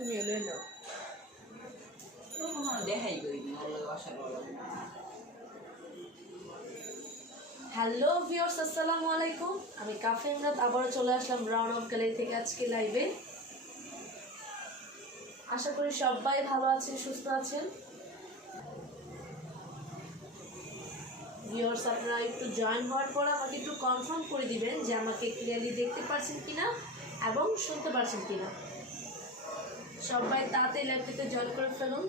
তুমি এলে নাও দেখাই করিনি আশা করলাম। হ্যালো ভিউয়ার্স, আসসালামু আলাইকুম। আমি কাফে ইমরাত আবারও চলে আসলাম রাউন্ড অফ গ্যালারি থেকে আজকে লাইভে। আশা করি সবাই ভালো আছেন, সুস্থ আছেন। ভিউয়ার্স, আপনারা একটু জয়েন হওয়ার পর আমাকে একটু কনফার্ম করে দিবেন যে আমাকে ক্লিয়ারলি দেখতে পাচ্ছেন কিনা এবং শুনতে পাচ্ছেন কিনা। সবাই তাড়াতাড়ি লাইভটিতে জয়েন করে ফেলুন।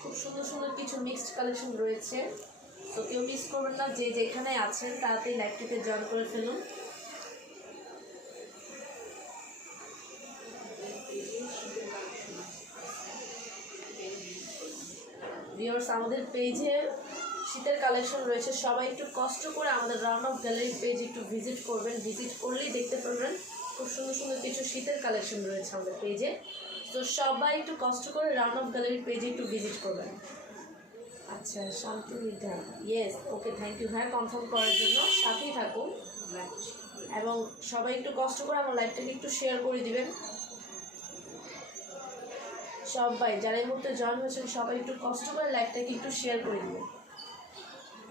খুব সুন্দর সুন্দর কিছু মিক্সড কালেকশন রয়েছে, তো কেউ মিস করবেন না। যে যেখানে আছেন তাড়াতাড়ি লাইভটিতে জয়েন করে ফেলুন। ভিউয়ার্স, আমাদের পেজে শীতের কালেকশন রয়েছে। সবাই একটু কষ্ট করে আমাদের রাউন্ড অফ গ্যালারি পেজ একটু ভিজিট করবেন। ভিজিট করলেই দেখতে পারবেন খুব সুন্দর সুন্দর কিছু শীতের কালেকশন রয়েছে আমাদের পেজে। তো সবাই একটু কষ্ট করে রাউন্ড অফ গ্যালারি পেজে একটু ভিজিট করবেন। আচ্ছা, শান্তি বিদ্যা, ইয়েস, ওকে, থ্যাংক ইউ ভাইয়া কনফার্ম করার জন্য। সাথেই থাকুন এবং সবাই একটু কষ্ট করে আমার লাইভটাকে একটু শেয়ার করে দিবেন। সবাই যারা এই মুহূর্তে জয়েন হয়েছেন সবাই একটু কষ্ট করে লাইভটাকে একটু শেয়ার করে দিবেন।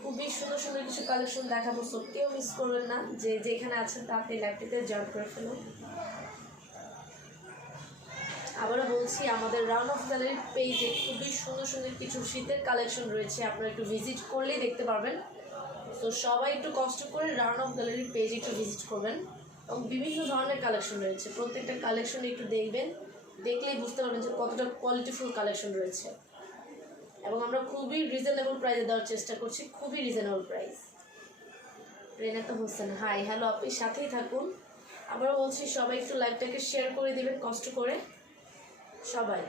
খুবই সুন্দর সুন্দর কিছু কালেকশন দেখাবো, সো কেউ মিস করবেন না। যে যেখানে আছেন তাতে লাইভটিতে জয়েন করে ফেলুন। আবারও বলছি, আমাদের রাউন্ড অফ গ্যালারির পেজে খুবই সুন্দর সুন্দর কিছু শীতের কালেকশন রয়েছে, আপনারা একটু ভিজিট করলেই দেখতে পারবেন। তো সবাই একটু কষ্ট করে রাউন্ড অফ গ্যালারির পেজে একটু ভিজিট করবেন এবং বিভিন্ন ধরনের কালেকশন রয়েছে। প্রত্যেকটা কালেকশন একটু দেখবেন, দেখলেই বুঝতে পারবেন যে কতটা কোয়ালিটিফুল কালেকশন রয়েছে এবং আমরা খুবই রিজনেবল প্রাইসে দেওয়ার চেষ্টা করছি। খুবই reasonable price. Renata Hossain, hi, hello, আপনি সাথেই থাকুন। আবারও বলছি, সবাই একটু লাইভটাকে শেয়ার করে দেবেন কষ্ট করে সবাই।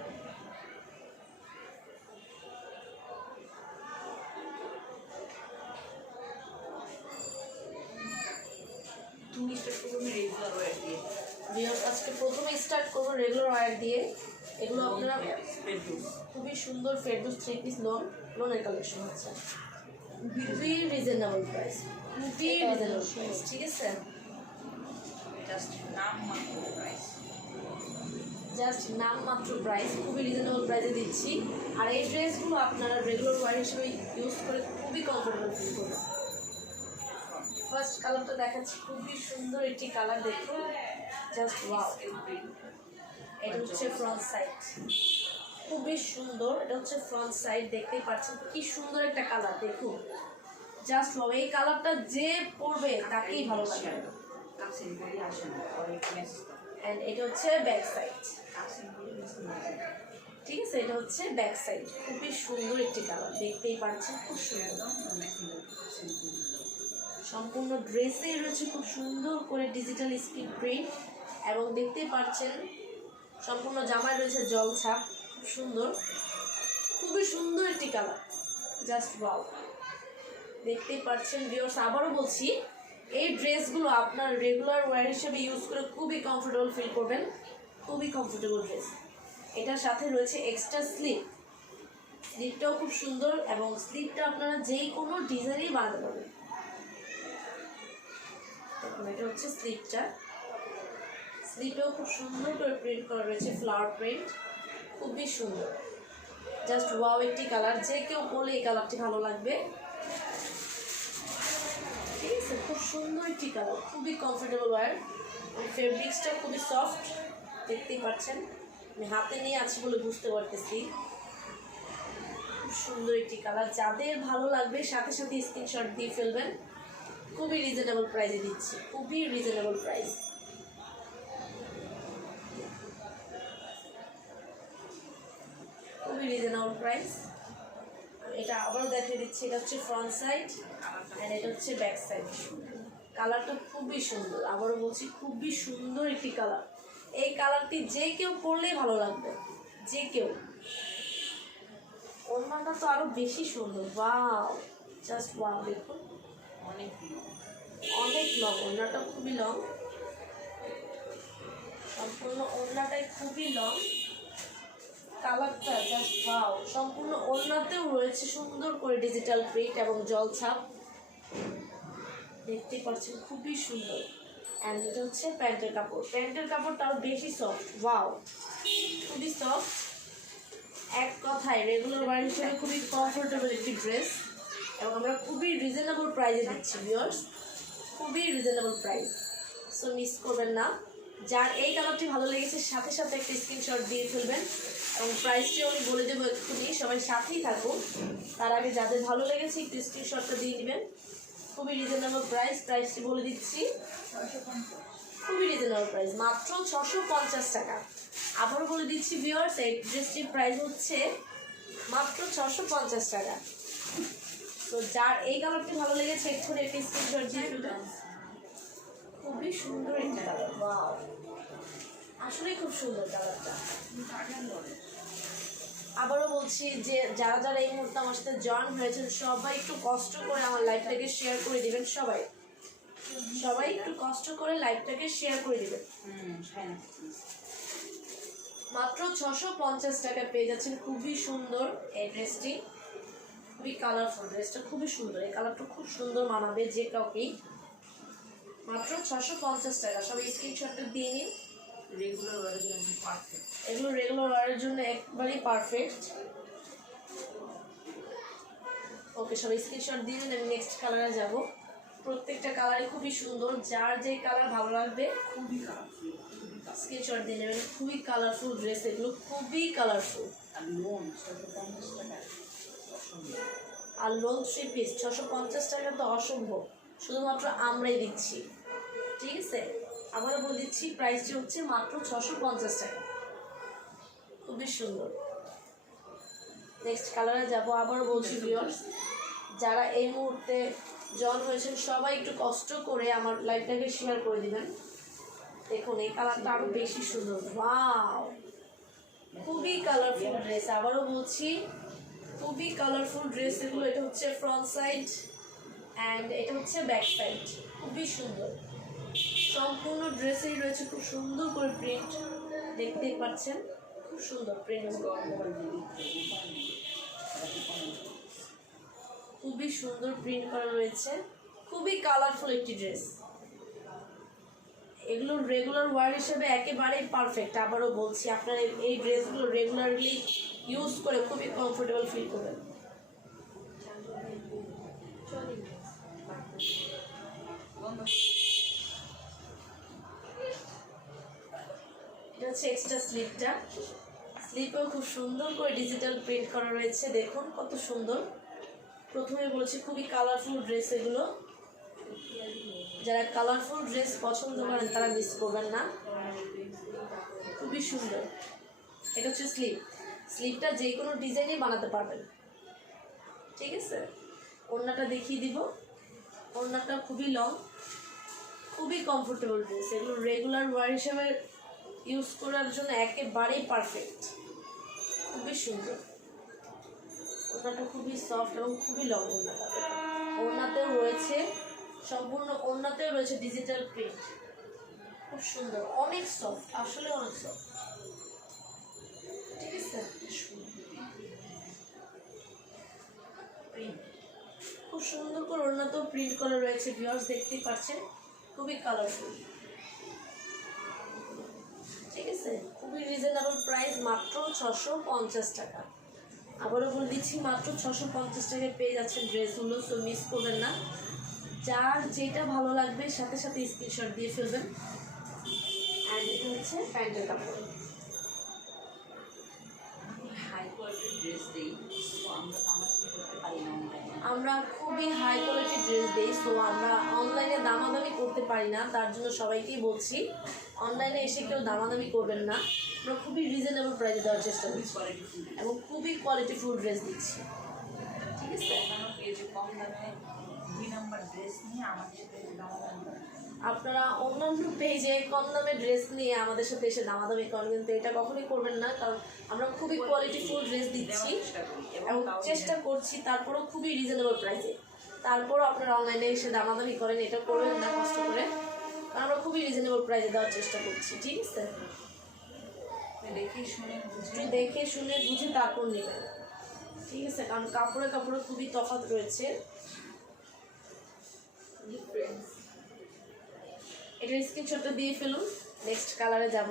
তুমি স্টার্ট করবো রেগুলার ওয়্যার দিয়ে। ভিউয়ার্স, আজকে প্রথমে স্টার্ট করবো রেগুলার ওয়্যার দিয়ে। এগুলো আপনারা খুবই সুন্দর ফেরদৌস থ্রি পিস লোনের কালেকশন আছে। খুবই রিজনেবল প্রাইস, খুবই রিজনেবল প্রাইস, ঠিক আছে? জাস্ট নামমাত্র প্রাইস, জাস্ট নামমাত্র প্রাইস, খুবই রিজনেবল প্রাইসে দিচ্ছি। আর এই ড্রেসগুলো আপনারা রেগুলার ওয়্যার হিসেবে ইউজ করে খুবই কমফোর্টেবল ফিল করবেন। ফার্স্ট কালারটা দেখাচ্ছি, খুবই সুন্দর একটি কালার, দেখুন, জাস্ট ওয়াও। এটা হচ্ছে ফ্রন্ট সাইড, খুবই সুন্দর। এটা হচ্ছে ফ্রন্ট সাইড, দেখতেই পাচ্ছেন কি সুন্দর একটা কালার, দেখুন, জাস্ট ওয়াও। এই কালারটা যে পরবে তাকেই ভালো লাগে। অ্যান্ড এটা হচ্ছে ব্যাক সাইড, ঠিক আছে? এটা হচ্ছে ব্যাক সাইড, খুবই সুন্দর একটি কালার, দেখতেই পাচ্ছেন, খুব সুন্দর। সম্পূর্ণ ড্রেসে রয়েছে খুব সুন্দর করে ডিজিটাল স্ক্রিন প্রিন্ট এবং দেখতেই পাচ্ছেন সম্পূর্ণ জামায় রয়েছে জল ছাপ, খুব সুন্দর, খুবই সুন্দর একটি কালার, জাস্ট ওয়াও। দেখতেই পাচ্ছেন ভিউয়ার্স, আবারও বলছি, এই ড্রেসগুলো আপনার রেগুলার ওয়্যার হিসেবে ইউজ করে খুবই কমফোর্টেবল ফিল করবেন, খুবই কমফোর্টেবল ড্রেস। এটার সাথে রয়েছে এক্সট্রা স্লিপ, স্লিপটাও খুব সুন্দর এবং স্লিপটা আপনারা যেই কোনো ডিজাইনেই বানাতে পারবেন। এটা হচ্ছে স্লিপটা, স্লিপটাও খুব সুন্দর করে প্রিন্ট করা রয়েছে, ফ্লাওয়ার প্রিন্ট, খুবই সুন্দর, জাস্ট ওয়াও একটি কালার। যে কেউ বলে এই কালারটি ভালো লাগবে, ঠিক আছে? খুব সুন্দর একটি কালার, খুবই কমফোর্টেবল ওয়্যার, ফেব্রিক্সটা খুবই সফট, দেখতেই পাচ্ছেন, আমি হাতে নিয়ে আছি বলে বুঝতে পারতেছি। খুব সুন্দর একটি কালার, যাদের ভালো লাগবে সাথে সাথে স্ক্রিনশট দিয়ে ফেলবেন। খুবই রিজনেবল প্রাইসে দিচ্ছি, খুবই রিজনেবল প্রাইস। খুবই রিজনেবল প্রাইস। এটা আবারও দেখিয়ে দিচ্ছি, এটা হচ্ছে ফ্রন্ট সাইড অ্যান্ড এটা হচ্ছে ব্যাক সাইড। কালারটা খুবই সুন্দর, আবারও বলছি, খুবই সুন্দর একটি কালার। এই কালারটি যে কেউ পরলেই ভালো লাগবে, যে কেউ। ওড়নাটা তো আরও বেশি সুন্দর, ওয়াও, জাস্ট ওয়াও, দেখুন, অনেক অনেক লং, ওড়নাটা খুবই লং, সম্পূর্ণ ওড়নাটাই খুবই লং। কালারটা জাস্ট ওয়াও। সম্পূর্ণ ওড়নাতেও রয়েছে সুন্দর করে ডিজিটাল প্রিন্ট এবং জল ছাপ, দেখতে পাচ্ছেন, খুবই সুন্দর। অ্যান্ড এটা হচ্ছে প্যান্টের কাপড়। প্যান্টের কাপড়টা আরও বেশি সফট, ওয়াও, খুবই সফট। এক কথায় রেগুলার ওয়ার হিসেবে খুবই কমফোর্টেবল একটি ড্রেস, এবং আমরা খুবই রিজনেবল প্রাইসে দিচ্ছি ভিউয়ার্স, খুবই রিজনেবল প্রাইস। সো মিস করবেন না। যার এই কালারটি ভালো লেগেছে সাথে সাথে একটা স্ক্রিনশট দিয়ে ফেলবেন, এবং প্রাইসটিও আমি বলে দেবো এক্ষুনি, সবাই সাথেই থাকুন। তার আগে যাদের ভালো লেগেছে একটু স্ক্রিনশটটা দিয়ে নেবেন। খুবই রিজনেবল প্রাইস, প্রাইসটি বলে দিচ্ছি, খুবই রিজনেবল প্রাইস, মাত্র 650 টাকা। আবারও বলে দিচ্ছি ভিউয়ার্স, এই ড্রেসটির প্রাইস হচ্ছে মাত্র 650 টাকা। তো যার এই কালারটি ভালো লেগেছে এক্ষুনি একটা স্ক্রিনশট দিয়ে ফেলবেন। খুবই সুন্দর একটা কালার, ওয়াও, আসলেই খুব সুন্দর কালারটা। আবারও বলছি যে যারা যারা এই মুহূর্তে আমার সাথে জয়েন হয়েছেন সবাই একটু কষ্ট করে আমার লাইভটাকে শেয়ার করে দিবেন। সবাই সবাই একটু কষ্ট করে লাইভটাকে শেয়ার করে দিবেন। মাত্র 650 টাকা পেয়ে যাচ্ছেন খুবই সুন্দর এই ড্রেসটি, খুবই কালারফুল। ড্রেসটা খুবই সুন্দর, এই কালারটা খুব সুন্দর মানাবে যে কাউকেই। মাত্র 650 টাকা, সবাই স্ক্রিনশটটা দিয়ে নিন। রেগুলার ওয়ারের জন্য পারফেক্ট, এগুলো রেগুলার ওয়ারের জন্য একবারেই পারফেক্ট। ওকে, সবাই স্ক্রিনশট দিয়ে নিন। আমি নেক্সট কালারে যাব। প্রত্যেকটা কালারই খুবই সুন্দর, যার যে কালার ভালো লাগবে খুবই কালারফুল, স্ক্রিনশট দিয়ে নেবেন। খুবই কালারফুল ড্রেস, এগুলো খুবই কালারফুল। আর লোন 650 টাকা অসম্ভব। আর লোন 3 পিস 650 টাকা তো অসম্ভব, শুধুমাত্র আমরাই দিচ্ছি, ঠিক আছে? আবারও বলে দিচ্ছি, প্রাইসটি হচ্ছে মাত্র 650 টাকা, খুবই সুন্দর। নেক্সট কালারে যাব। আবারও বলছি ভিউয়ার্স, যারা এই মুহূর্তে জয়েন হয়েছেন সবাই একটু কষ্ট করে আমার লাইভটাকে শেয়ার করে দিবেন। দেখুন এই কালারটা আরও বেশি সুন্দর, ওয়াও, খুবই কালারফুল ড্রেস। আবারও বলছি, খুবই কালারফুল ড্রেস এগুলো। এটা হচ্ছে ফ্রন্ট সাইড অ্যান্ড এটা হচ্ছে ব্যাক সাইড, খুবই সুন্দর। সম্পূর্ণ ড্রেসেই রয়েছে খুব সুন্দর করে প্রিন্ট, দেখতেই পাচ্ছেন, খুব সুন্দর প্রিন্ট, খুবই সুন্দর প্রিন্ট করা রয়েছে, খুবই কালারফুল একটি ড্রেস। এগুলো রেগুলার ওয়ার হিসেবে একেবারেই পারফেক্ট। আবারও বলছি, আপনারা এই ড্রেসগুলো রেগুলারলি ইউজ করে খুবই কমফোর্টেবল ফিল করবেন। এটা হচ্ছে এক্সট্রা স্লিপটা, স্লিপেও খুব সুন্দর করে ডিজিটাল প্রিন্ট করা রয়েছে, দেখুন কত সুন্দর। প্রথমে বলছি খুবই কালারফুল ড্রেস এগুলো, যারা কালারফুল ড্রেস পছন্দ করেন তারা মিস করবেন না, খুবই সুন্দর। এটা হচ্ছে স্লিপ, স্লিপটা যে কোনো ডিজাইনে বানাতে পারবেন, ঠিক আছে? ওড়নাটা দেখিয়ে দিব, ওড়নাটা খুবই লং, খুবই কমফোর্টেবল ড্রেস। এগুলো রেগুলার ওয়ার হিসেবে ইউজ করার জন্য একেবারেই পারফেক্ট, খুবই সুন্দর। ওড়নাটা খুবই সফট এবং খুবই লং। ওড়নাতেও রয়েছে, সম্পূর্ণ ওড়নাতেও রয়েছে ডিজিটাল প্রিন্ট, খুব সুন্দর, অনেক সফট, আসলে অনেক সফট, ঠিক আছে? খুব সুন্দর করে ওড়নাতেও প্রিন্ট করা রয়েছে ভিউয়ার্স, দেখতেই পাচ্ছেন, খুবই কালারফুল, ঠিক আছে? খুবই রিজনেবল প্রাইস, মাত্র 650 টাকা। আবারও বলে দিচ্ছি, মাত্র 650 টাকায় পেয়ে যাচ্ছেন ড্রেসগুলো, সো মিস করবেন না। যার যেটা ভালো লাগবে সাথে সাথে স্ক্রিনশট দিয়ে ফেলবেন। অ্যান্ড এটা হচ্ছে প্যান্টের কাপড়। হাই কোয়ালিটির ড্রেস দিই, তো আমরা দামাদামি করতে পারি না অনলাইনে। আমরা খুবই হাই কোয়ালিটির ড্রেস দিই, সো আমরা অনলাইনে দামাদামি করতে পারি না, তার জন্য সবাইকেই বলছি অনলাইনে এসে কেউ দামাদামি করবেন না। আমরা খুবই রিজনেবল প্রাইসে দেওয়ার চেষ্টা করছি এবং খুবই কোয়ালিটিফুল ড্রেস দিচ্ছি, ঠিক আছে? অন্যান্য পেজে কম দামে 2 নাম্বার ড্রেস নিয়ে আমাদের সাথে দামাদামি করে। আপনারা অন্যান্য পেজে কম দামে ড্রেস নিয়ে আমাদের সাথে এসে দামাদামি করেন, কিন্তু এটা কখনোই করবেন না, কারণ আমরা খুবই কোয়ালিটিফুল ড্রেস দিচ্ছি এবং চেষ্টা করছি, তারপরেও খুবই রিজনেবল প্রাইসে। তারপরও আপনারা অনলাইনে এসে দামাদামি করেন, এটা করবেন না কষ্ট করে, কারণ আমরা খুবই রিজনেবল প্রাইসে দেওয়ার চেষ্টা করছি, ঠিক আছে? দেখে শুনে একটু দেখে শুনে বুঝে তারপর নেবেন, ঠিক আছে? কারণ কাপড়ে কাপড়ে খুবই তফাৎ রয়েছে। এটার স্ক্রিনশটটা দিয়ে ফেলুন। নেক্সট কালারে যাব।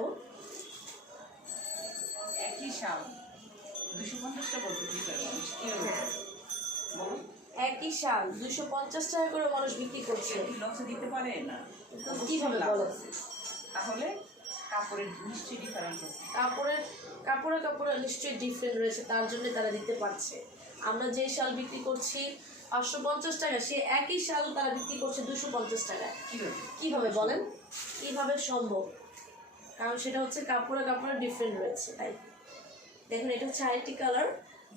একই শাল 250টা বলতে কি হ্যাঁ, বলো একই শাল 250 টাকা করে মানুষ বিক্রি করছে। লসে দিতে পারে না তো কিভাবে বলেন? তাহলে কাপড়ের নিশ্চয়ই ডিফারেন্স আছে। কাপড়ে নিশ্চয়ই ডিফারেন্ট রয়েছে, তার জন্য তারা দিতে পারছে। আমরা যে শাল বিক্রি করছি 550 টাকা, সে একই শাল তারা বিক্রি করছে 250 টাকা। কিভাবে বলেন? কিভাবে সম্ভব? কারণ সেটা হচ্ছে কাপড়ে ডিফারেন্ট রয়েছে। তাই দেখুন, এটা হচ্ছে আরেকটি কালার।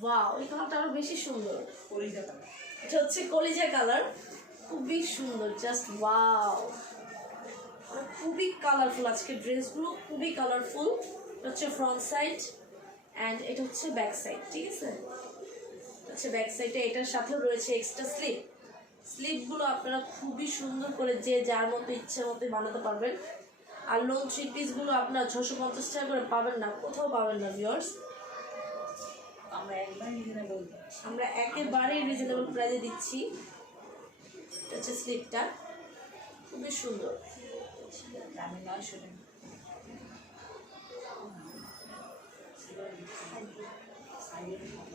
ওয়াও, এই কালারটা আরো বেশি সুন্দর। এটা হচ্ছে কলিজা কালার, খুবই সুন্দর, জাস্ট ওয়াও। খুবই কালারফুল, আজকে ড্রেসগুলো খুবই কালারফুল। এটা হচ্ছে ফ্রন্ট সাইড অ্যান্ড এটা হচ্ছে ব্যাক সাইড। ঠিক আছে, হচ্ছে ব্যাক সাইডে এটার সাথেও রয়েছে এক্সট্রা স্লিপগুলো আপনারা খুবই সুন্দর করে যে যার মতো ইচ্ছে মতো বানাতে পারবেন। আর লং থ্রি পিসগুলো আপনারা 650 টাকা করে পাবেন না, কোথাও পাবেন না ভিউয়ার্স। আমরা একেবারেই রিজনেবল প্রাইসে দিচ্ছি। এটা হচ্ছে স্লিপটা, খুবই সুন্দর। আমি 900 টাকা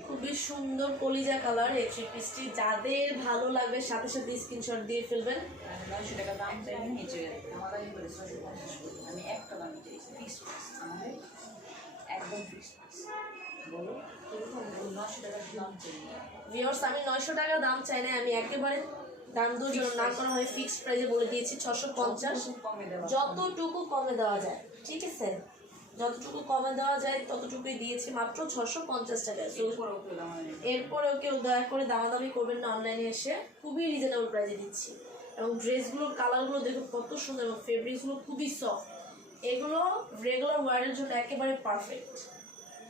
খুবই সুন্দর কলিজা কালার এই থ্রি পিসটি। যাদের ভালো লাগবে সাথে সাথে স্ক্রিনশট দিয়ে ফেলবেন। 900 টাকা দাম চাই না, নিচে আমাদের করে 650 করে আমি একটা দাম চাইছি ফিক্স আমাদের একদম ফিক্স। বলো কিরকম? 900 টাকা দাম চাই। ভিউয়ার্স, আমি 900 টাকা দাম চাই না, আমি একেবারে দাম দুজন না করা হয় ফিক্সড প্রাইসে বলে দিয়েছি 650। যতটুকু কমে দেওয়া যায়, ঠিক আছে, যতটুকু কমে দেওয়া যায় ততটুকুই দিয়েছি, মাত্র 650 টাকা। এরপরেও কেউ দয়া করে দামাদামি করবেন না অনলাইনে এসে, খুবই রিজনেবল প্রাইসে দিচ্ছি। এবং ড্রেসগুলোর কালারগুলো দেখুন কত সুন্দর এবং ফেব্রিক্সগুলো খুবই সফট। এগুলো রেগুলার ওয়ারের জন্য একেবারে পারফেক্ট,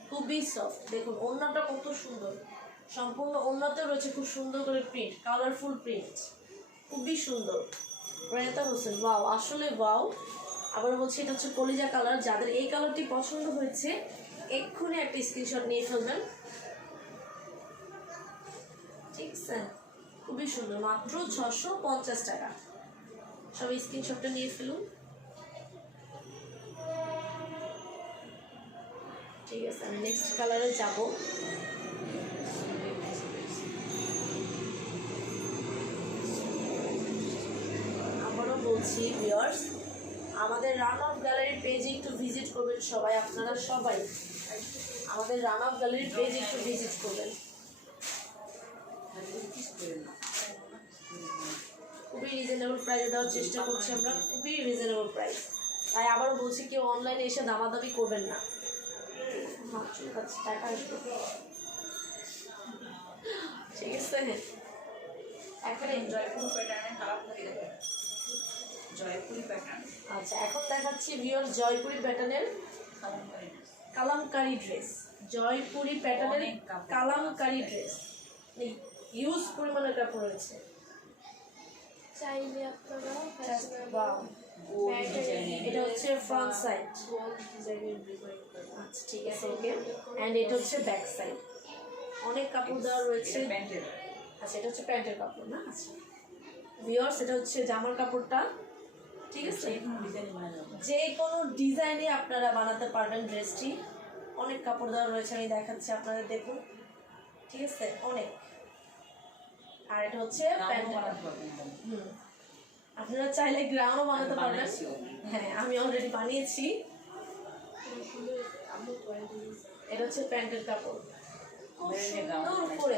খুবই সফট। দেখুন ওড়নাটা কত সুন্দর, সম্পূর্ণ ওড়নাতে রয়েছে খুব সুন্দর করে প্রিন্ট, কালারফুল প্রিন্ট, খুবই সুন্দর। রেতা হোসেন, ওয়াও, আসলে ওয়াও। আবার বলছি এটা হচ্ছে কলিজা কালার। যাদের এই কালারটি পছন্দ হয়েছে এক্ষুনি একটা স্ক্রিনশট নিয়ে ফেলবেন, ঠিক আছে? খুবই সুন্দর, মাত্র 650 টাকা। সবাই স্ক্রিনশটটা নিয়ে ফেলুন। ঠিক আছে, আমি নেক্সট কালারে যাব। আবারও বলছি ভিউয়ার্স, আমাদের রান অফ গ্যালারি পেজে একটু ভিজিট করবেন সবাই, আপনারা সবাই আমাদের রান অফ গ্যালারি পেজে একটু ভিজিট করবেন। খুবই রিজনেবল প্রাইসে দেওয়ার চেষ্টা করছি আমরা, খুবই রিজনেবল প্রাইস। তাই আবারও বলছি, কেউ অনলাইনে এসে দামাদামি করবেন না। টাকা ঠিক আছে, এখন জয়পুর প্যাটার্নে কালামকারী দেখেন, জয়পুরি প্যাটার্ন। আচ্ছা, এখন দেখাচ্ছি ভিউয়ার জয়পুরি প্যাটার্নের কালামকারী ড্রেস। জয়পুরি প্যাটার্নের কালামকারী ড্রেস, ইউজ পরিমাণের কাপড় রয়েছে। চাইলে আপনারা এটা হচ্ছে ফ্রন্ট সাইড। আচ্ছা ঠিক আছে, ওকে। অ্যান্ড এটা হচ্ছে ব্যাক সাইড, অনেক কাপড় দেওয়া রয়েছে। আচ্ছা, এটা হচ্ছে প্যান্টের কাপড় না? আচ্ছা ভিউয়ার্স, এটা হচ্ছে জামার কাপড়টা, ঠিক আছে? যে কোনো ডিজাইনে আপনারা বানাতে পারবেন ড্রেসটি। অনেক কাপড় দেওয়া রয়েছে, আমি দেখাচ্ছি আপনাদের, দেখুন, ঠিক আছে, অনেক। আর এটা হচ্ছে আপনারা চাইলে গ্রাউন্ডও বানাতে পারবেন। হ্যাঁ, আমি অলরেডি বানিয়েছি। এটা হচ্ছে প্যান্টের কাপড়, খুব সুন্দর করে,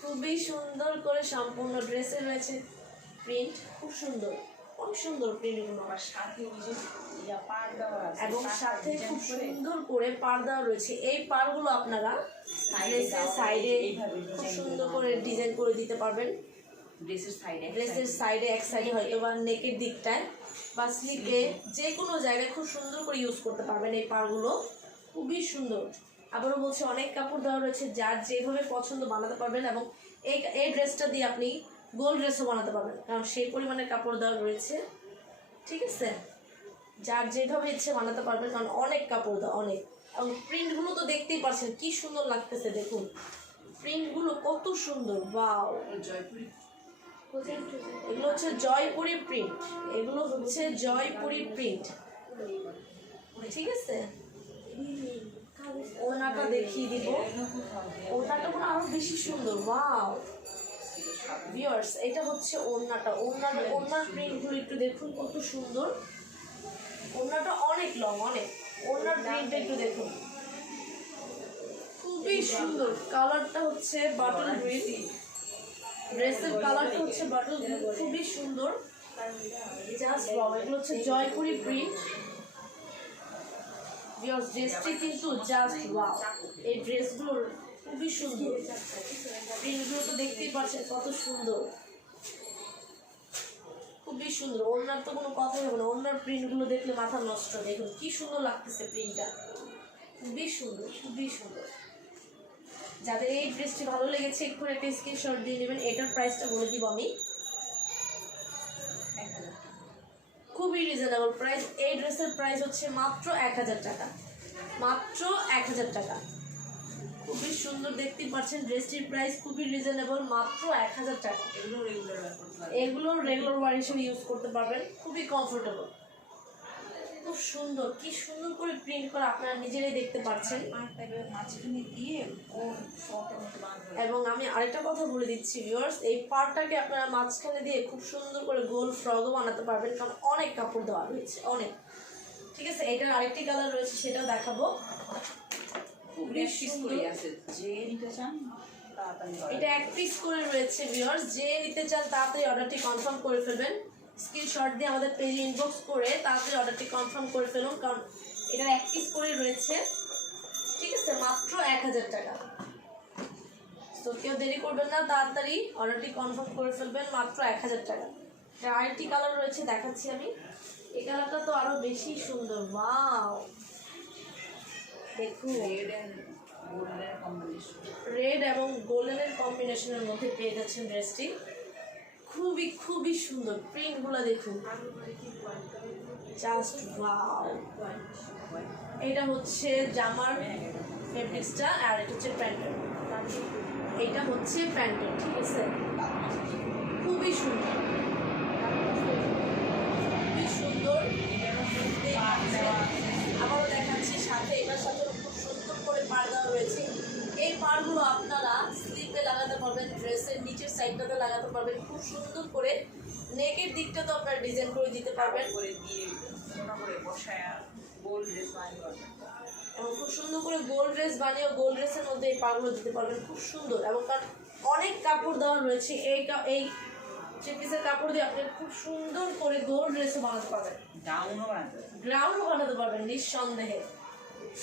খুবই সুন্দর করে সম্পূর্ণ ড্রেসে রয়েছে প্রিন্ট, খুব সুন্দর, অনেক সুন্দর প্রিন্টগুলো। এবং সাথে খুব সুন্দর করে পাড় দেওয়া রয়েছে। এই পাড়গুলো আপনারা ড্রেসের সাইডে খুব সুন্দর করে ডিজাইন করে দিতে পারবেন। ড্রেসের সাইডে, এক সাইডে হয়তো বা নেকের দিকটায় বা স্লিপে, যে কোনো জায়গায় খুব সুন্দর করে ইউজ করতে পারবেন এই পাড়গুলো, খুবই সুন্দর। আবারও বলছি, অনেক কাপড় দেওয়া রয়েছে, যার যেভাবে পছন্দ বানাতে পারবেন। এবং এই ড্রেসটা দিয়ে আপনি গোল ড্রেসও বানাতে পারবেন, কারণ সেই পরিমাণে কাপড় দেওয়া রয়েছে, ঠিক আছে? যার যেভাবে ইচ্ছে বানাতে পারবেন, কারণ অনেক কাপড় দেওয়া, অনেক। এবং প্রিন্টগুলো তো দেখতেই পাচ্ছেন কি সুন্দর লাগতেছে, দেখুন প্রিন্টগুলো কত সুন্দর, ওয়াও, এগুলো হচ্ছে জয়পুরি প্রিন্ট, এগুলো হচ্ছে জয়পুরি প্রিন্ট, ঠিক আছে। ওড়নাটা দেখিয়ে দিব, ওড়নাটা মনে আরো বেশি সুন্দর। ওয়াও ভিউয়ার্স, এটা হচ্ছে ওড়নাটা, ওড়নার প্রিন্টগুলো একটু দেখুন কত সুন্দর। ওড়নাটা অনেক লং, অনেক। ওড়নার প্রিন্টটা একটু দেখুন, খুবই সুন্দর। কালারটা হচ্ছে বাটল গ্রিন, ড্রেসের কালারটা হচ্ছে বাটল গ্রিন, খুবই সুন্দর। জাস্ট ওয়াও, এগুলো হচ্ছে জয়পুরি প্রিন্ট। ভিউয়ার্স, ড্রেসটি কিন্তু জাস্ট ওয়াও, এই ড্রেসগুলোর খুবই সুন্দর। প্রিন্টগুলো তো দেখতেই পাচ্ছেন কত সুন্দর, খুবই সুন্দর। ওড়নার তো কোনো কথাই হবে না, ওড়নার প্রিন্টগুলো দেখলে মাথা নষ্ট। দেখুন কি সুন্দর লাগতেছে প্রিন্টটা, খুবই সুন্দর, খুবই সুন্দর। যাদের এই ড্রেসটি ভালো লেগেছে এক্ষুনি একটা স্ক্রিনশট দিয়ে নেবেন। এটার প্রাইসটা বলে দিব আমি, খুবই রিজনেবল প্রাইস। এই ড্রেসের প্রাইস হচ্ছে মাত্র 1000 টাকা, মাত্র 1000 টাকা। খুবই সুন্দর, দেখতেই পাচ্ছেন ড্রেসটির প্রাইস খুবই রিজনেবল, মাত্র 1000 টাকা। এগুলো রেগুলার ওয়ার হিসেবে ইউজ করতে পারবেন, খুবই কমফোর্টেবল, খুব সুন্দর। কি সুন্দর করে প্রিন্ট করা আপনারা নিজেরাই দেখতে পাচ্ছেন। এবং আমি আরেকটা কথা বলে দিচ্ছি ভিউয়ার্স, এই পার্টটাকে আপনারা মাঝখানে দিয়ে খুব সুন্দর করে গোল ফ্রকও বানাতে পারবেন, কারণ অনেক কাপড় দেওয়া রয়েছে, অনেক। ঠিক আছে, এটার আরেকটি কালার রয়েছে, সেটাও দেখাবো। এটা এক পিস করে রয়েছে ভিউয়ার্স, যে নিতে চান তাড়াতাড়ি অর্ডারটি কনফার্ম করে ফেলবেন। স্ক্রিনশট দিয়ে আমাদের পেজে ইনবক্স করে তাড়াতাড়ি অর্ডারটি কনফার্ম করে ফেলুন, কারণ এটার এক পিস করে রয়েছে। ঠিক আছে, মাত্র 1000 টাকা। তো কেউ দেরি করবেন না, তাড়াতাড়ি অর্ডারটি কনফার্ম করে ফেলবেন, মাত্র 1000 টাকা। এটা আরেকটি কালার রয়েছে, দেখাচ্ছি আমি। এই কালারটা তো আরো বেশি সুন্দর। ওয়াও, দেখুন রেড এবং গোল্ডেনের কম্বিনেশনের মধ্যে পেয়ে যাচ্ছেন ড্রেসটি, খুবই খুবই সুন্দর। প্রিন্টগুলো দেখুন, জাস্ট ওয়াও। এটা হচ্ছে জামার ফেব্রিক্সটা, আর এটা হচ্ছে প্যান্টের, এটা হচ্ছে প্যান্টের। ঠিক আছে, খুবই সুন্দর, খুবই সুন্দর। আবারও দেখাচ্ছি, সাথে এটার সাথে খুব সুন্দর করে পাড় দেওয়া রয়েছে। এই পাড়গুলো আপনারা স্লিপে লাগাতে পারবেন, ড্রেসের নিচের সাইডটাতে লাগাতে পারবেন, খুব সুন্দর করে নেকের দিকটা তো আপনারা ডিজাইন করে দিতে পারবেন, এবং খুব সুন্দর করে গোল ড্রেস বানিয়ে গোল ড্রেসের মধ্যে এই পাড়গুলো দিতে পারবেন, খুব সুন্দর। এবং কারণ অনেক কাপড় দেওয়া রয়েছে, এই থ্রি পিসের কাপড় দিয়ে আপনি খুব সুন্দর করে গোল ড্রেসও বানাতে পারবেন, গ্রাউন্ডও বানাতে পারবেন নিঃসন্দেহে।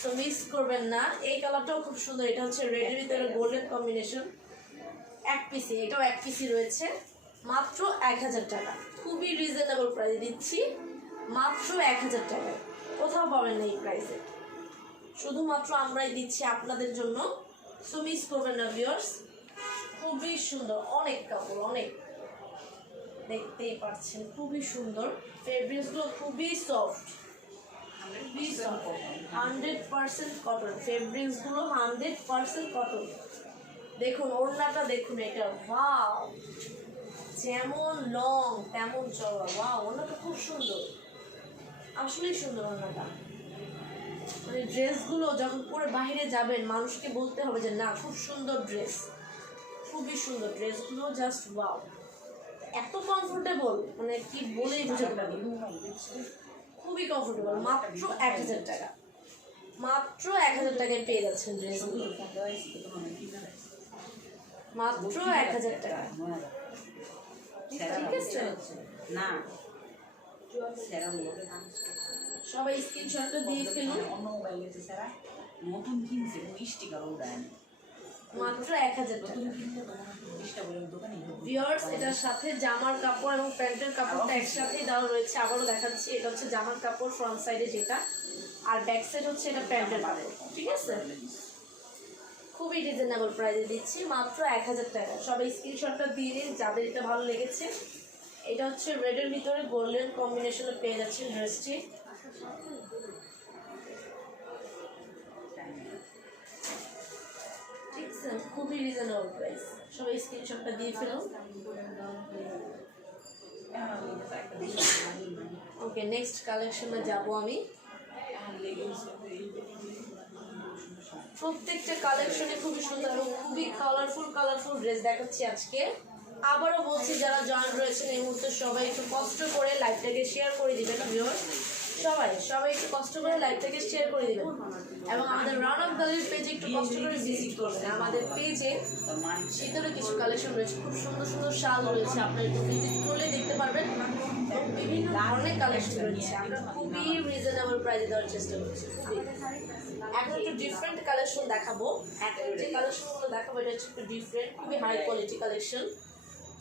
তো মিস করবেন না। এই কালারটাও খুব সুন্দর, এটা হচ্ছে রেডের ভিতরে গোল্ডেন কম্বিনেশন, এক পিসি, এটাও এক পিসি রয়েছে, মাত্র 1000 টাকা। খুবই রিজনেবল প্রাইস দিচ্ছি, মাত্র 1000 টাকায়। কোথাও পাবেন না এই প্রাইসে, শুধুমাত্র আমরাই দিচ্ছি আপনাদের জন্য। সো মিস করবেন না ভিউয়ার্স, খুবই সুন্দর, অনেক কাপড়, অনেক, দেখতেই পাচ্ছেন খুবই সুন্দর। ফেব্রিক্সগুলো খুবই সফট, 100% কটন। ফেব্রিক্সগুলো 100% কটন। দেখুন ওড়নাটা দেখুন, এটা ওয়াও, যেমন লং তেমন চওড়া। ওয়াও, ওড়নাটা খুব সুন্দর, আসলেই সুন্দর ওড়নাটা। মানে ড্রেসগুলো যখন পরে বাইরে যাবেন, মানুষকে বলতে হবে যে না, খুব সুন্দর ড্রেস, খুবই সুন্দর ড্রেসগুলো, জাস্ট ওয়াও। এত কমফোর্টেবল, মানে কি বলেই বোঝাতে পারি, খুবই কমফোর্টেবল। মাত্র 1000 টাকা, মাত্র 1000 টাকায় পেয়ে যাচ্ছেন ড্রেসগুলো, মাত্র 1000 টাকা। ঠিক আছে, না সবাই স্ক্রিনশটটা দিয়ে ফেলুন, অন্য মোবাইলে স্যারা নতুন কিনছে স্টিকার উড়ায় মাত্র 1000 টাকা। ভিউয়ার্স, এটার সাথে জামার কাপড় এবং প্যান্টের কাপড়টা একসাথেই দেওয়া রয়েছে। আবারও দেখাচ্ছি, এটা হচ্ছে জামার কাপড় ফ্রন্ট সাইডে যেটা, আর ব্যাক সাইড হচ্ছে এটা প্যান্টের কাপড়। ঠিক আছে, খুবই রিজনেবল প্রাইসে দিচ্ছি, মাত্র 1000 টাকা। সবাই স্ক্রিনশটটা দিয়ে দিন যাদের এটা ভালো লেগেছে। এটা হচ্ছে রেডের ভিতরে গোল্ডেন কম্বিনেশনে পেয়ে যাচ্ছেন ড্রেসটি। ঠিক আছে, খুবই রিজনেবল প্রাইস। সবাই স্ক্রিনশটটা দিয়ে ফেলুন। ওকে, নেক্সট কালেকশনে যাব আমি। প্রত্যেকটা কালেকশনে খুবই সুন্দর এবং খুবই কালারফুল ড্রেস দেখাচ্ছি আজকে। আবারও বলছি, যারা জয়েন রয়েছেন এই মুহূর্তে সবাই একটু কষ্ট করে লাইভটাকে শেয়ার করে দিবেন। ভিউয়ার সবাই একটু কষ্ট করে লাইভটাকে শেয়ার করে দিবেন এবং আমাদের রান অফ গ্যালারির পেজে একটু কষ্ট করে ভিজিট করবেন। আমাদের পেজে শীতেরও কিছু কালেকশন রয়েছে, খুব সুন্দর শাল রয়েছে, আপনারা একটু ভিজিট করলে দেখতে পারবেন এবং বিভিন্ন ধরনের কালেকশন রয়েছে। আমরা খুবই রিজনেবল প্রাইসে দেওয়ার চেষ্টা করছি। এখন একটু ডিফারেন্ট কালেকশন দেখাবো। এখন যে কালেকশনগুলো দেখাবো এটা হচ্ছে একটু ডিফারেন্ট, খুবই high quality collection.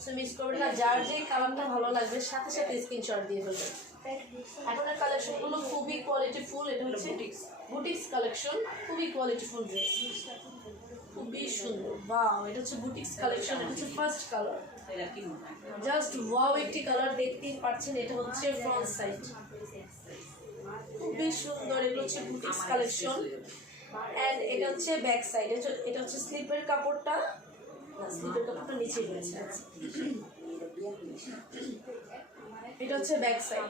So miss করবেন না, যার যে কালারটা ভালো লাগবে সাথে সাথে স্ক্রিনশট দিয়ে ফেলবেন। এখনের কালেকশনগুলো খুবই কোয়ালিটিফুল। এটা হচ্ছে বুটিক্স কালেকশন, খুবই কোয়ালিটিফুল ড্রেস, খুবই সুন্দর। ওয়াও, এটা হচ্ছে বুটিক্স কালেকশন। এটা হচ্ছে ফার্স্ট কালার, জাস্ট ওয়াও একটি কালার দেখতেই পাচ্ছেন। এটা হচ্ছে ফ্রন্ট সাইড, খুবই সুন্দর। এটা হচ্ছে বুটিক্স কালেকশন এন্ড এটা হচ্ছে ব্যাক সাইড। এটা হচ্ছে স্লিপের কাপড়টা, স্লিপের কাপড়টা নিচে রয়েছে। এটা হচ্ছে ব্যাক সাইড,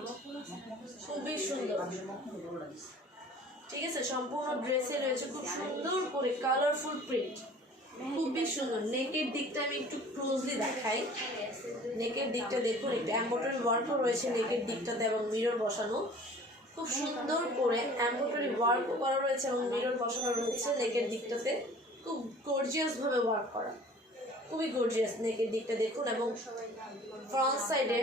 খুবই সুন্দর। ঠিক আছে, সম্পূর্ণ ড্রেসে রয়েছে খুব সুন্দর করে কালারফুল প্রিন্ট, খুবই সুন্দর। নেকের দিকটা আমি একটু ক্লোজলি দেখাই। নেকের দিকটা দেখুন, একটু এমব্রয়ডারি ওয়ার্কও রয়েছে নেকের দিকটাতে এবং মিরর বসানো, খুব সুন্দর করে এমব্রয়ডারি ওয়ার্কও করা রয়েছে এবং মিরর বসানো রয়েছে নেকের দিকটাতে। খুব গর্জিয়াস ভাবে ওয়ার্ক করা, খুবই গর্জিয়াস। নেকের দিকটা দেখুন এবং ফ্রন্ট সাইডে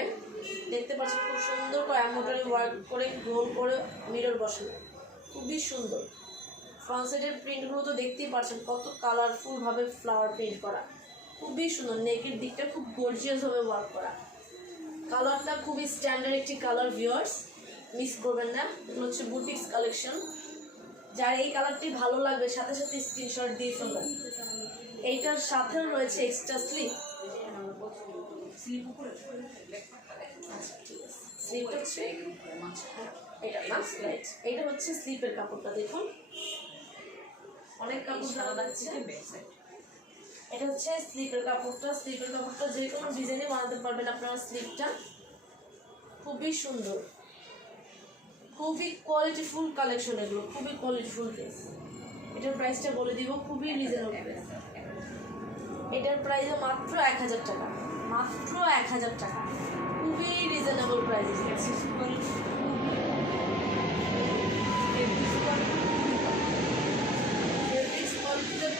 দেখতে পাচ্ছেন খুব সুন্দর করে এমব্রয়ডারি ওয়ার্ক করে গোল করে মিরর বসানো, খুবই সুন্দর। ফ্রন্ট সাইডের প্রিন্টগুলো তো দেখতেই পাচ্ছেন কত কালারফুল ভাবে ফ্লাওয়ার প্রিন্ট করা, খুবই সুন্দর। নেকের দিকটা খুব গর্জিয়াস ভাবে ওয়ার্ক করা, কালারটা খুবই স্ট্যান্ডার্ড একটি কালার। ভিউয়ার্স মিস করবেন না, এগুলো হচ্ছে বুটিক্স কালেকশন। যার এই কালারটি ভালো লাগবে সাথে সাথে স্ক্রিনশট দিয়ে ফেলবেন। এইটার সাথেও রয়েছে এক্সট্রা স্লিপ। স্লিপটা হচ্ছে এটা না, রাইট, এটা হচ্ছে স্লিপের কাপড়টা দেখুন, অনেক কাপড় ভালো লাগছে। এটা হচ্ছে স্লিপের কাপড়টা। স্লিপের কাপড়টা যে কোনো ডিজাইনে বানাতে পারবেন আপনারা। স্লিপটা খুবই সুন্দর, খুবই কোয়ালিটিফুল কালেকশন, এগুলো খুবই কোয়ালিটিফুল ড্রেস। এটার প্রাইসটা বলে দিব, খুবই রিজনেবল প্রাইস। এটার প্রাইসও মাত্র 1000 টাকা, মাত্র 1000 টাকা, খুবই রিজনেবল প্রাইস।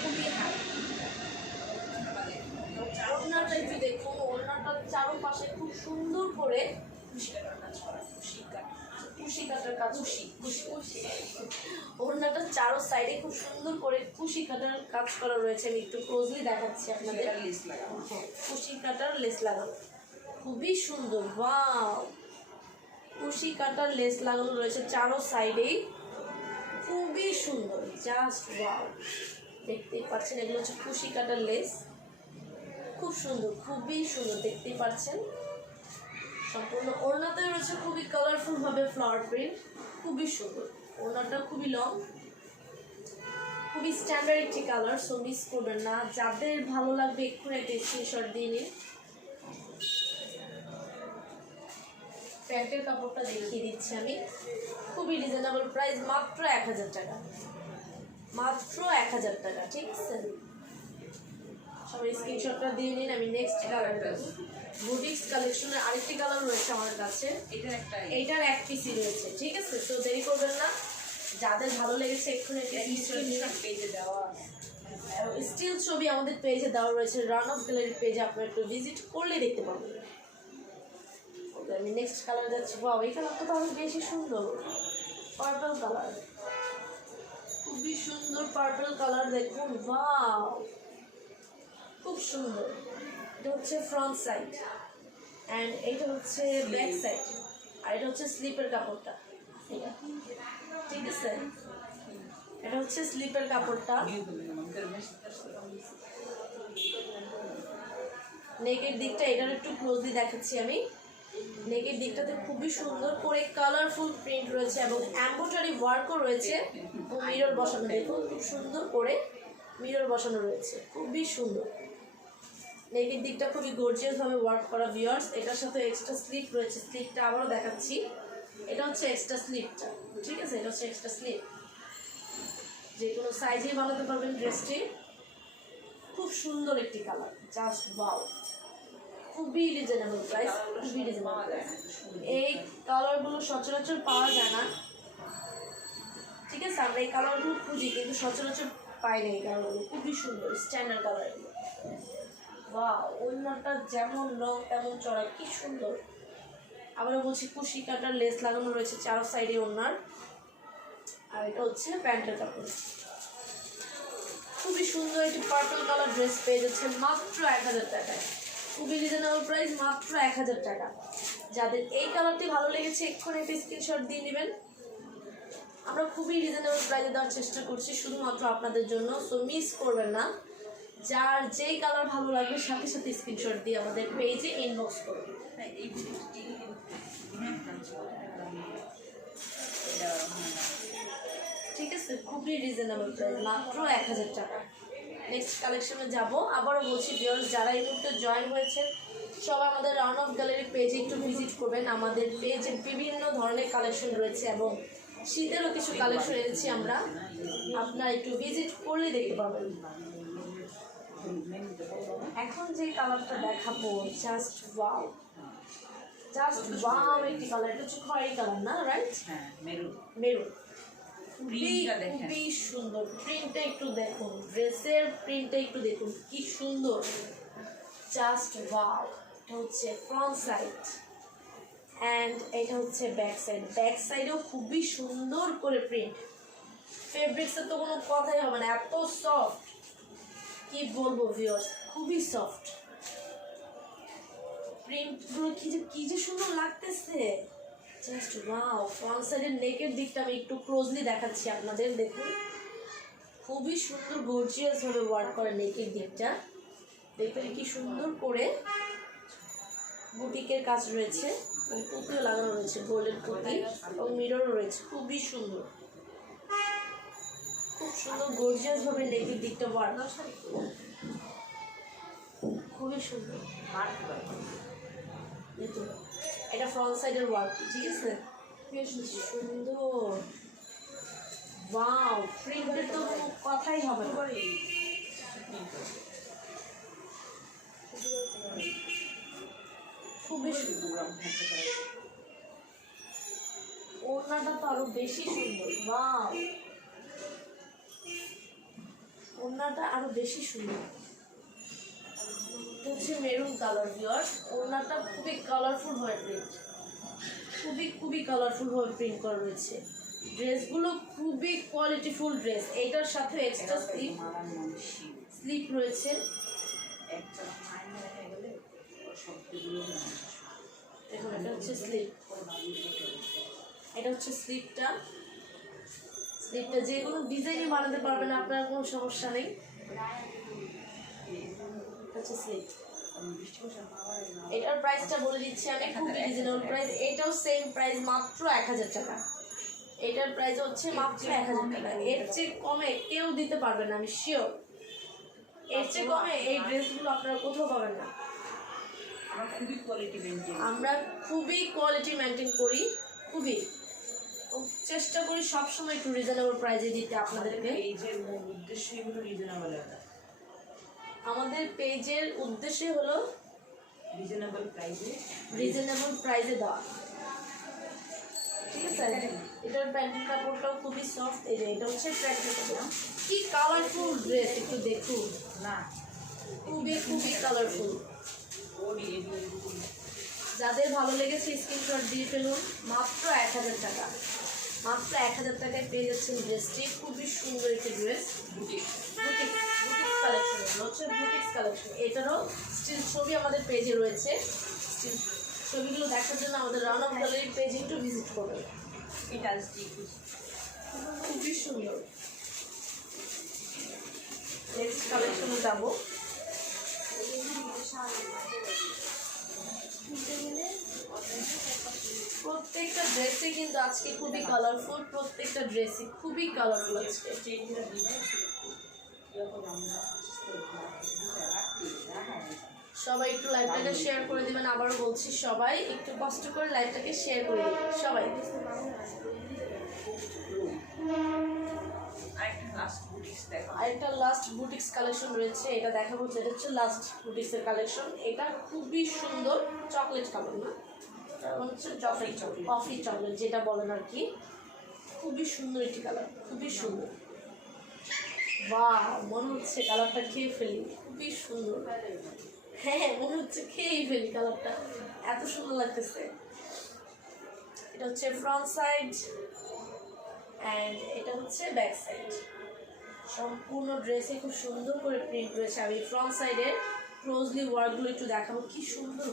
খুবই হাই। ওড়নাটা একটু দেখুন, ওড়নাটার চারপাশে খুব সুন্দর করে কুশি কাটার কাজ, ওড়নাটার চারো সাইডে খুব সুন্দর করে কুশি কাটার কাজ করা রয়েছে। আমি একটু ক্লোজলি দেখাচ্ছি আপনাদের। কুশি কাটার লেস লাগানো, খুবই সুন্দর। ওয়াও, কুশি কাটার লেস লাগানো রয়েছে চারো সাইডেই, খুবই সুন্দর, জাস্ট ওয়াও। দেখতেই পাচ্ছেন এগুলো হচ্ছে কুশি কাটার লেস, খুব সুন্দর, খুবই সুন্দর, দেখতেই পাচ্ছেন। সম্পূর্ণ ওড়নাতে রয়েছে খুবই কালারফুল ভাবে ফ্লাওয়ার প্রিন্ট, খুবই সুন্দর। ওড়নাটা খুবই লং, খুবই স্ট্যান্ডার্ড একটি কালার। সো মিস করবেন না, যাদের ভালো লাগবে এক্ষুনি একটা স্ক্রিনশট দিয়ে নিন। প্যান্টের কাপড়টা দেখিয়ে দিচ্ছি আমি, খুবই রিজনেবল প্রাইস, মাত্র 1000 টাকা, মাত্র 1000 টাকা। ঠিক আছে, সবাই স্ক্রিনশটটা দিয়ে নিন। আমি নেক্সট কালারটা, বুটিক্স কালেকশনের আরেকটি কালার রয়েছে আমার কাছে, এইটার এক পিসি রয়েছে। ঠিক আছে, তো দেরি করবেন না, যাদের ভালো লেগেছে এক্ষুনি পেজে দেওয়া স্টিল ছবি আমাদের পেজে দেওয়া রয়েছে, রান অফ গ্যালারি পেজে, আপনারা একটু ভিজিট করলে দেখতে পাবেন। ওকে, আমি নেক্সট কালার যাচ্ছি। বাহ, এই কালারটা তো অনেক বেশি সুন্দর, পার্পল কালার, খুবই সুন্দর পার্পল কালার দেখুন। বাহ, খুব সুন্দর। এটা হচ্ছে ফ্রন্ট সাইড অ্যান্ড এটা হচ্ছে ব্যাক সাইড, আর এটা হচ্ছে স্লিপের কাপড়টা। ঠিক আছে, এটা হচ্ছে স্লিপের কাপড়টা। নেকের দিকটা এটার একটু ক্লোজলি দেখাচ্ছি আমি। নেকের দিকটাতে খুবই সুন্দর করে কালারফুল প্রিন্ট রয়েছে এবং এমব্রয়ডারি ওয়ার্কও রয়েছে ও মিরর বসানো। দেখুন খুব সুন্দর করে মিরর বসানো রয়েছে, খুবই সুন্দর। নেকের দিকটা খুবই গর্জিয়াস ভাবে ওয়ার্ক করা ভিউয়ার্স। এটার সাথে এক্সট্রা স্লিপ রয়েছে, স্লিপটা আবারও দেখাচ্ছি। এটা হচ্ছে এক্সট্রা স্লিপটা, ঠিক আছে, এটা হচ্ছে এক্সট্রা স্লিপ। যে কোনো সাইজেই বানাতে পারবেন ড্রেসটি। খুব সুন্দর একটি কালার, জাস্ট ওয়াও, খুবই রিজনেবল প্রাইস, খুবই রিজনেবল প্রাইস। এই কালারগুলো সচরাচর পাওয়া যায় না, ঠিক আছে, আমরা এই কালারগুলো খুঁজি কিন্তু সচরাচর পাই না। এই কালারগুলো খুবই সুন্দর, স্ট্যান্ডার্ড কালার এগুলো। বা ওড়নাটা যেমন লং তেমন চড়া, কি সুন্দর। আবার বলছি কুশি কাটার লেস লাগানো রয়েছে চার সাইডে ওড়নার। আর এটা হচ্ছে প্যান্টের কাপড়। খুবই সুন্দর একটি পার্পল কালার ড্রেস পেয়ে যাচ্ছেন মাত্র 1000 টাকায়। খুবই রিজনেবল প্রাইস, মাত্র 1000 টাকা। যাদের এই কালারটি ভালো লেগেছে এক্ষুনি একটা স্ক্রিনশট দিয়ে নেবেন। আমরা খুবই রিজনেবল প্রাইসে দেওয়ার চেষ্টা করছি শুধুমাত্র আপনাদের জন্য, সো মিস করবেন না। যার যেই কালার ভালো লাগবে সাথে সাথে স্ক্রিনশট দিয়ে আমাদের পেজে ইনবক্স করবেন। ঠিক আছে, খুবই রিজনেবল প্রাইস, মাত্র 1000 টাকা। নেক্সট কালেকশনে যাব। আবারও বলছি ভিউয়ার্স, যারা এই মুহূর্তে জয়েন হয়েছে সবাই আমাদের রান অফ গ্যালারি পেজে একটু ভিজিট করবেন। আমাদের পেজে বিভিন্ন ধরনের কালেকশন রয়েছে এবং শীতেরও কিছু কালেকশন এনেছি আমরা, আপনারা একটু ভিজিট করলে দেখতে পাবেন। এখন যে কালারটা দেখাবো, জাস্ট ওয়াও, জাস্ট ওয়াও একটি কালার। এটা হচ্ছে খয়েরি কালার না, রাইট? হ্যাঁ, মেরুন। মেরুন, খুবই সুন্দর। প্রিন্টটা একটু দেখুন, ড্রেসের প্রিন্টটা একটু দেখুন, কি সুন্দর, জাস্ট ওয়াও। এটা হচ্ছে ফ্রন্ট সাইড অ্যান্ড এটা হচ্ছে ব্যাক সাইড। ব্যাক সাইডেও খুবই সুন্দর করে প্রিন্ট। ফেব্রিক্সের তো কোনো কথাই হবে না, এত সফট, কি বলবো ভিউয়ার্স, খুবই সফট। প্রিন্টগুলো কি যে সুন্দর লাগতেছে, জাস্ট ওয়াও। ফ্রন্ট সাইডের নেকের দিকটা আমি একটু ক্লোজলি দেখাচ্ছি আপনাদের, দেখুন খুবই সুন্দর গর্জিয়াস ভাবে ওয়ার্ক করে নেকের দিকটা। দেখুন কি সুন্দর করে বুটিকের কাজ রয়েছে, পুঁতিও লাগানো রয়েছে, গোল্ডেন পুঁতি এবং মিররও রয়েছে, খুবই সুন্দর, খুব সুন্দর গর্জিয়াস ভাবে নেকের দিকটা ওয়ার্ক, খুবই সুন্দর। দেখুন এটা ফ্রন্ট সাইডের ওয়ার্ক, ঠিক আছে, বেশ সুন্দর। ওয়াও, প্রিন্টের তো কোনো কথাই হবে না, খুবই সুন্দর। ওড়নাটা তো আরো বেশি সুন্দর, ওয়াও, ওড়নাটা আরো বেশি সুন্দর। হচ্ছে মেরুন কালার ভিউয়ার্স। ওড়নাটা খুবই কালারফুল ভাবে প্রিন্ট, খুবই কালারফুল ভাবে প্রিন্ট করা রয়েছে। ড্রেসগুলো খুবই কোয়ালিটিফুল ড্রেস। এটার সাথে এক্সট্রা স্লিপ রয়েছে। দেখুন এটা হচ্ছে স্লিপ, এটা হচ্ছে স্লিপটা। স্লিপটা যে কোনো ডিজাইনে বানাতে পারবেন, আপনার কোনো সমস্যা নেই। হচ্ছে স্লিপ। এটার প্রাইসটা বলে দিচ্ছি আমি, খুবই রিজনেবল প্রাইস। এটাও সেম প্রাইস, মাত্র 1000 টাকা। এটার প্রাইস হচ্ছে মাত্র 1000 টাকা। এর চেয়ে কমে কেউ দিতে পারবে না, আমি শিওর। এর চেয়ে কমে এই ড্রেসগুলো আপনারা কোথাও পাবেন না। আমরা খুবই কোয়ালিটি মেনটেন করি, খুবই চেষ্টা করি সবসময় একটু রিজনেবল প্রাইসে দিতে আপনাদেরকে। আমাদের পেজের উদ্দেশ্য হলো রিজনেবল প্রাইসে দেওয়া, ঠিক আছে। এটার প্যান্টের কাপড়টাও খুবই সফট। এটা হচ্ছে প্যান্টের কাপড়। কি কালারফুল ড্রেস, একটু দেখুন না, খুবই কালারফুল। যাদের ভালো লেগেছে স্ক্রিনশট দিয়ে ফেলুন। মাত্র 1000 টাকা, মাত্র 1000 টাকায় পেয়ে যাচ্ছেন ড্রেসটি। খুবই সুন্দর একটি ড্রেস, বুটিক্স কালেকশন, হচ্ছে বুটিক্স কালেকশন। এটারও স্টিল ছবি আমাদের পেজে রয়েছে। স্টিল ছবিগুলো দেখার জন্য আমাদের রান অফ গ্যালারির পেজে একটু ভিজিট করবেন। খুবই সুন্দর। নেক্সট কালেকশনে যাব। প্রত্যেকটা ড্রেসে কিন্তু আজকে খুবই কালারফুল, প্রত্যেকটা ড্রেসই খুবই কালারফুল আজকে। সবাই একটু লাইভটাকে শেয়ার করে দিবেন, আবারও বলছি সবাই একটু কষ্ট করে লাইভটাকে শেয়ার করে দিবেন সবাই। আরেকটা লাস্ট বুটিক্স কালেকশন রয়েছে, এটা দেখাবো, যেটা হচ্ছে লাস্ট বুটিক্সের কালেকশন। এটা খুবই সুন্দর, চকলেট কালার না, এটা হচ্ছে চকলেট কফি চকলেট যেটা বলেন আর কি। খুবই সুন্দর একটি কালার, খুবই সুন্দর। বাহ, মনে হচ্ছে কালারটা খেয়ে ফেলি, খুবই সুন্দর। হ্যাঁ, মনে হচ্ছে খেয়েই ফেলি কালারটা, এত সুন্দর লাগতেছে। এটা হচ্ছে ফ্রন্ট সাইড অ্যান্ড এটা হচ্ছে ব্যাক সাইড। সম্পূর্ণ ড্রেসে খুব সুন্দর করে প্রিন্ট রয়েছে। আমি ফ্রন্ট সাইডের ক্লোজলি ওয়ার্কগুলো একটু দেখাবো, কি সুন্দর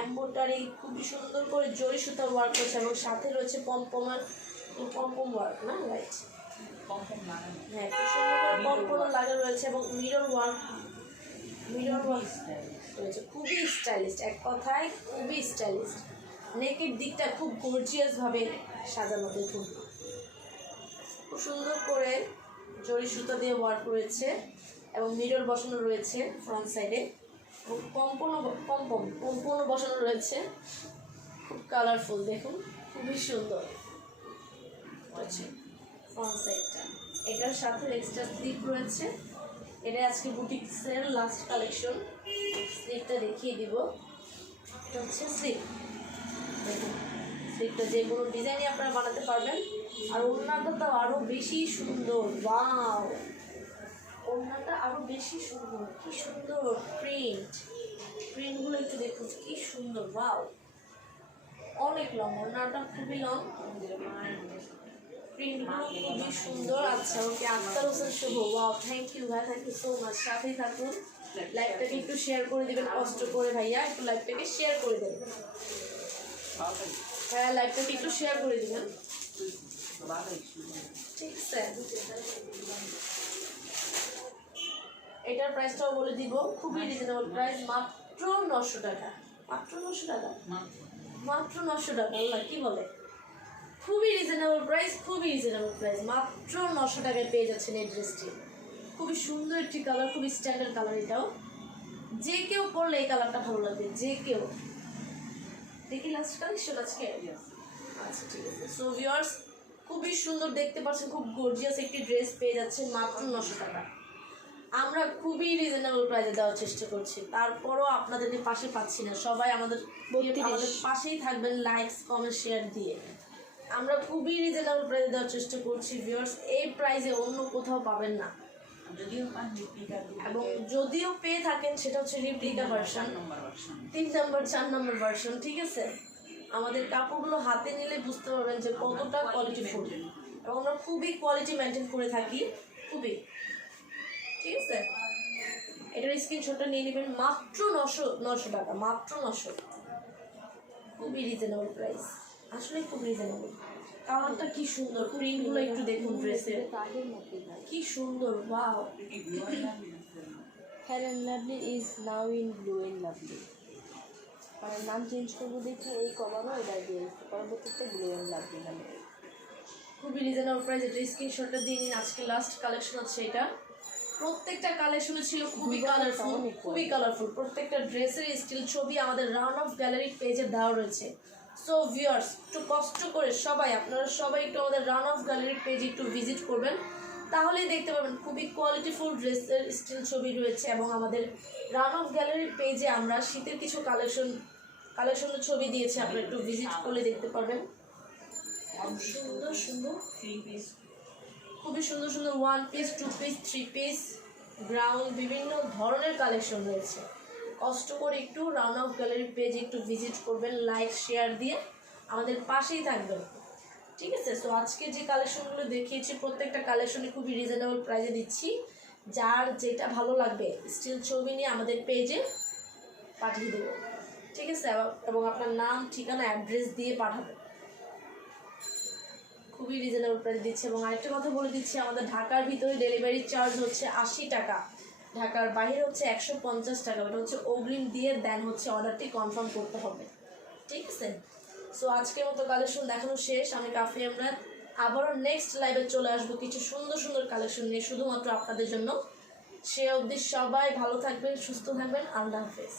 এমব্রয়ডারি, খুবই সুন্দর করে জরি সুতা ওয়ার্ক রয়েছে এবং সাথে রয়েছে পমপম ওয়ার্ক না, রাইট? হ্যাঁ, খুব সুন্দর করে পমপম লাগা রয়েছে এবং মিরর ওয়ার্ক রয়েছে, খুবই স্টাইলিশ, এক কথায় খুবই স্টাইলিশ। নেকের দিকটা খুব গর্জিয়াস ভাবে সাজানো, দেখুন খুব সুন্দর করে জরি সুতা দিয়ে ওয়ার্ক রয়েছে এবং মিরর বসানো রয়েছে ফ্রন্ট সাইডে এবং পম্পম বসানো রয়েছে, খুব কালারফুল, দেখুন খুবই সুন্দর হচ্ছে ফ্রন্ট সাইডটা। এটার সাথে এক্সট্রা স্লিপ রয়েছে। এটা আজকে বুটিক্সের লাস্ট কালেকশন। স্লিপটা দেখিয়ে দিব, এটা হচ্ছে স্লিপ, দেখুন স্লিপটা যে কোনো ডিজাইনই আপনারা বানাতে পারবেন। আর ওড়নাটা তো আরও বেশি সুন্দর, ওয়াও, ওড়নাটা আরও বেশি সুন্দর, কি সুন্দর প্রিন্টগুলো একটু দেখুন, কি সুন্দর, ওয়াও, অনেক লং, ওড়নাটা খুবই লং, প্রিন্টগুলো খুবই সুন্দর। আচ্ছা, ওকে, আক্তার হোসেন শুভ, ওয়াও, থ্যাংক ইউ ভাই, থ্যাংক ইউ সো মাচ। সাথেই থাকুন, লাইভটাকে একটু শেয়ার করে দেবেন কষ্ট করে ভাইয়া, একটু লাইভটাকে শেয়ার করে দেবেন ভাইয়া, লাইভটাকে একটু শেয়ার করে দেবেন, ঠিক আছে? এটার প্রাইসটাও বলে দিব, খুবই রিজনেবল প্রাইস, মাত্র 900 টাকা, মাত্র 900 টাকা, মাত্র 900 টাকা। আল্লাহ, কি বলে, খুবই রিজনেবল প্রাইস, খুবই রিজনেবল প্রাইস, মাত্র 900 টাকায় পেয়ে যাচ্ছেন এই ড্রেসটি। খুবই সুন্দর একটি কালার, খুবই স্ট্যান্ডার্ড কালার। এটাও যে কেউ পরলে এই কালারটা ভালো লাগবে, যে কেউ। দেখি লাস্ট কালেকশন আজকে। আচ্ছা, ঠিক আছে। সো ভিউয়ার্স, খুবই সুন্দর দেখতে পাচ্ছেন, খুব গর্জিয়াস একটি ড্রেস পেয়ে যাচ্ছেন মাত্র 900 টাকা। আমরা খুবই রিজনেবল প্রাইসে দেওয়ার চেষ্টা করছি, তারপরও আপনাদের পাশে পাচ্ছি না। সবাই আমাদের পাশেই থাকবেন, লাইকস কমেন্ট শেয়ার দিয়ে। আমরা খুবই রিজনেবল প্রাইসে দেওয়ার চেষ্টা করছি ভিউয়ার্স, এই প্রাইসে অন্য কোথাও পাবেন না। এবং যদিও পেয়ে থাকেন সেটা হচ্ছে রিপ্লিকা ভার্সন, 3 নম্বর 4 নম্বর ভার্সন, ঠিক আছে? আমাদের কাপড়গুলো হাতে নিলে বুঝতে পারবেন যে কতটা কোয়ালিটিফুল, এবং আমরা খুবই কোয়ালিটি মেনটেন করে থাকি, খুবই, ঠিক আছে? এটার স্ক্রিনশটটা নিয়ে নেবেন, মাত্র 900 টাকা, মাত্র 900, খুবই রিজনেবল প্রাইস, আসলে খুব রিজনেবল। কালারটা কি সুন্দর, প্রিন্টগুলো একটু দেখুন ড্রেসের, কি সুন্দর, wow. Fair and Lovely is now in Blue and Lovely. মানে নাম চেঞ্জ করবো দেখে এই কমানো এটা দিয়ে পরবর্তীতে ব্লু অ্যান্ড লাভলি নামে। খুবই রিজনেবল প্রাইস। এটা স্ক্রিনশটটা দিয়ে নিন, আজকে লাস্ট কালেকশন হচ্ছে এটা। প্রত্যেকটা কালেকশনে ছিল খুবই কালারফুল, খুবই কালারফুল। প্রত্যেকটা ড্রেসের স্টিল ছবি আমাদের রাউন্ড অফ গ্যালারি পেজে দেওয়া রয়েছে। সো ভিউয়ার্স, একটু কষ্ট করে সবাই, আপনারা সবাই একটু আমাদের রাউন্ড অফ গ্যালারি পেজে একটু ভিজিট করবেন, তাহলেই দেখতে পাবেন খুবই কোয়ালিটিফুল ড্রেসের স্টিল ছবি রয়েছে। এবং আমাদের রাউন্ড অফ গ্যালারির পেজে আমরা শীতের কিছু কালেকশনের ছবি দিয়েছি, আপনারা একটু ভিজিট করলে দেখতে পারবেন। সুন্দর সুন্দর, খুবই সুন্দর সুন্দর 1 পিস, 2 পিস, 3 পিস, গ্রাউন্ড, বিভিন্ন ধরনের কালেকশন রয়েছে। কষ্ট করে একটু রাউন্ড অফ গ্যালারি পেজ একটু ভিজিট করবেন, লাইক শেয়ার দিয়ে আমাদের পাশেই থাকবেন, ঠিক আছে? সো আজকে যে কালেকশনগুলো দেখিয়েছি প্রত্যেকটা কালেকশনে খুবই রিজনেবল প্রাইসে দিচ্ছি। যার যেটা ভালো লাগবে স্টিল ছবি নিয়ে আমাদের পেজে পাঠিয়ে দেবো, ঠিক আছে? এবং আপনার নাম, ঠিকানা, অ্যাড্রেস দিয়ে পাঠাবেন। খুবই রিজনেবল প্রাইস দিচ্ছে। এবং আরেকটা কথা বলে দিচ্ছি, আমাদের ঢাকার ভিতরে ডেলিভারি চার্জ হচ্ছে 80 টাকা, ঢাকার বাইরে হচ্ছে 150 টাকা। এটা হচ্ছে অগ্রিম দিয়ে দেন হচ্ছে অর্ডারটি কনফার্ম করতে হবে, ঠিক আছে? সো আজকের মতো কালেকশন দেখানো শেষ। আমি কাফি আমরাত আবারও নেক্সট লাইভে চলে আসবো কিছু সুন্দর সুন্দর কালেকশন নিয়ে, শুধুমাত্র আপনাদের জন্য। সে অবধি সবাই ভালো থাকবেন, সুস্থ থাকবেন। আল্লাহ হাফেজ।